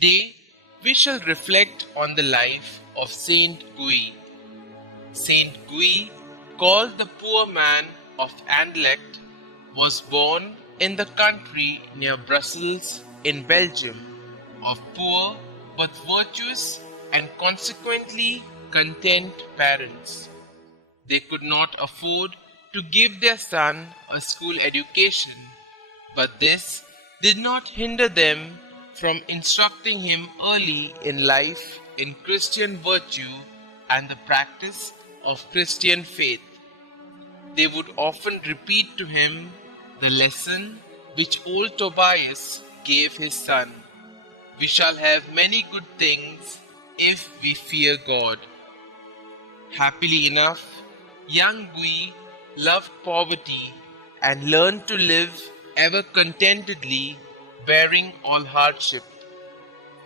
Today, we shall reflect on the life of Saint Guy. Saint Guy, called the Poor Man of Anderlecht, was born in the country near Brussels in Belgium, of poor but virtuous and consequently content parents. They could not afford to give their son a school education, but this did not hinder them from instructing him early in life in Christian virtue and the practice of Christian faith. They would often repeat to him the lesson which old Tobias gave his son: "We shall have many good things if we fear God." Happily enough, young Guy loved poverty and learned to live ever contentedly, bearing all hardship.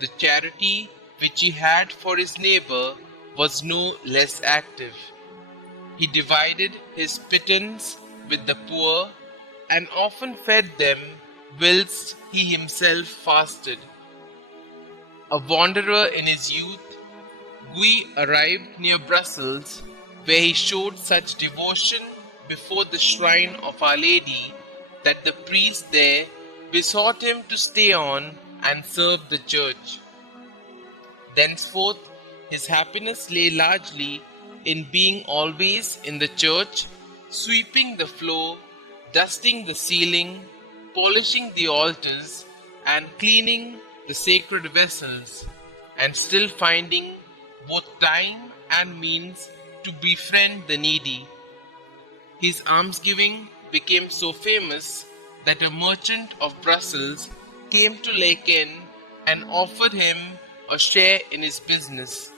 The charity which he had for his neighbor was no less active. He divided his pittance with the poor and often fed them whilst he himself fasted. A wanderer in his youth, Guy arrived near Brussels, where he showed such devotion before the shrine of Our Lady that the priest there besought him to stay on and serve the church. Thenceforth, his happiness lay largely in being always in the church, sweeping the floor, dusting the ceiling, polishing the altars, and cleaning the sacred vessels, and still finding both time and means to befriend the needy. His almsgiving became so famous that a merchant of Brussels came to Laeken and offered him a share in his business.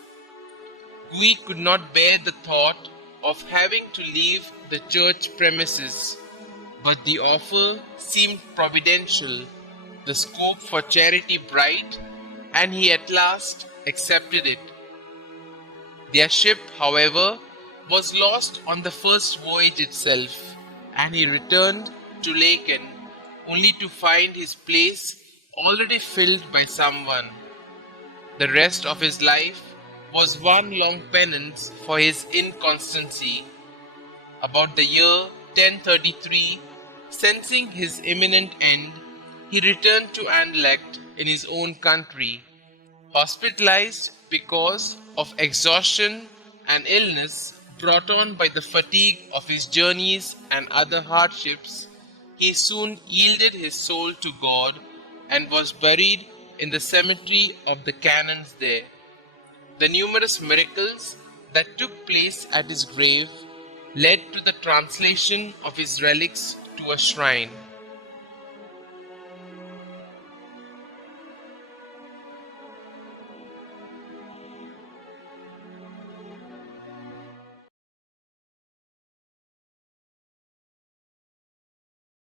Guy could not bear the thought of having to leave the church premises, but the offer seemed providential, the scope for charity bright, and he at last accepted it. Their ship, however, was lost on the first voyage itself, and he returned to Laeken only to find his place already filled by someone. The rest of his life was one long penance for his inconstancy. About the year 1033, sensing his imminent end, he returned to Anderlecht in his own country. Hospitalized because of exhaustion and illness brought on by the fatigue of his journeys and other hardships, he soon yielded his soul to God and was buried in the cemetery of the canons there. The numerous miracles that took place at his grave led to the translation of his relics to a shrine.